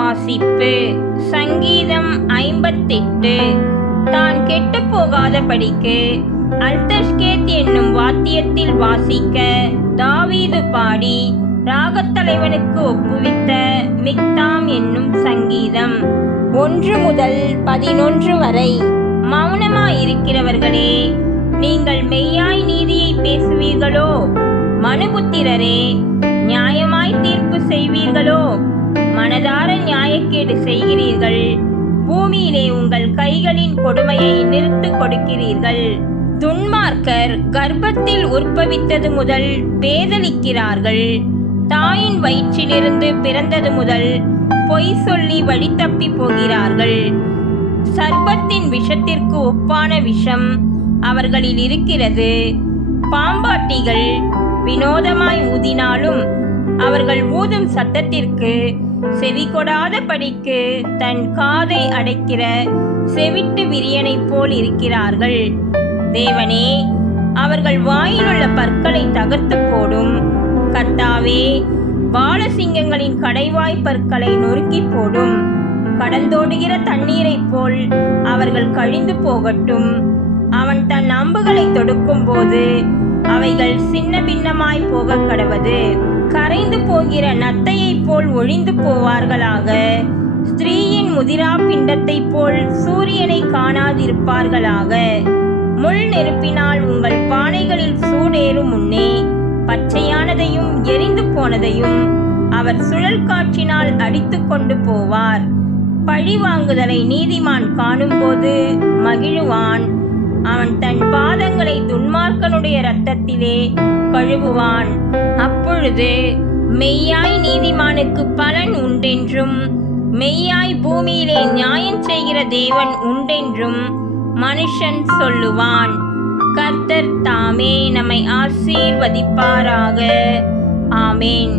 வாசிப்பு. சங்கீதம் 58. தான் கெட்டு போகாதபடிக்கு அல்தஷ்கேத் என்னும் வாத்தியத்தில் வாசிக்க தாவீது பாடி ராகத்தலைவனுக்கு ஒப்புவித்த மிக்தாம் என்னும் சங்கீதம். 1 முதல் 11 வரை. மௌனமாயிருக்கிறவர்களே, நீங்கள் மெய்யாய் நீதியை பேசுவீர்களோ? மனுபுத்திரரே, நியாயமாய் தீர்ப்பு செய்வீர்களோ? மனதார நியாயக்கேடு செய்கிறீர்கள். பூமியிலே உங்கள் கைகளின் கொடுமையை நிறுத்து கொடுக்கிறீர்கள். துன்மார்க்கர் கர்ப்பத்தில் உற்பவித்தது முதல் பேதலிக்கிறார்கள். தாயின் வயிற்றிலிருந்து பிறந்தது முதல் பொய் சொல்லி வழி தப்பி போகிறார்கள். சர்ப்பத்தின் விஷத்திற்கு ஒப்பான விஷம் அவர்களில் இருக்கிறது. பாம்பாட்டிகள் வினோதமாய் ஊதினாலும் அவர்கள் ஊதும் சத்தத்திற்கு செவி கொடாத படிக்கு தன் காதை அடைக்கிற செவிட்டு விரியனை போல் இருக்கிறார்கள். தேவனே, அவர்கள் வாயிலுள்ள பற்களை தகர்த்து போடும். கர்த்தாவே, பாலசிங்கங்களின் கடைவாய் பற்களை நொறுக்கி போடும். கடந்தோடுகிற தண்ணீரைப் போல் அவர்கள் கழிந்து போகட்டும். அவன் தன் அம்புகளை தொடுக்கும் போது அவைகள் சின்ன பின்னமாய் போக கடவது. கரைந்து போகிற நத்தையைப் போல் ஒழிந்து போவார்களாக. ஸ்திரீயின் முதிரா பிண்டத்தைப் போல் சூரியனை காணாதிருப்பார்களாக. முள் நெருப்பினால் உங்கள் பானைகளில் சூடேறும் முன்னே பச்சையானதையும் எரிந்து போனதையும் அவர் சுழல் காற்றினால் அடித்து கொண்டு போவார். பழி வாங்குதலை நீதிமான் காணும்போது மகிழுவான். அவன் தன் பாதங்களை துன்மார்க்கனுடைய இரத்தத்திலே கழுவுவான். அப்பொழுது மெய்யாய் நீதிமானுக்கு பலன் உண்டென்றும் மெய்யாய் பூமியிலே நியாயம் செய்கிற தேவன் உண்டென்றும் மனுஷன் சொல்லுவான். கர்த்தர் தாமே நம்மை ஆசீர்வதிப்பாராக. ஆமேன்.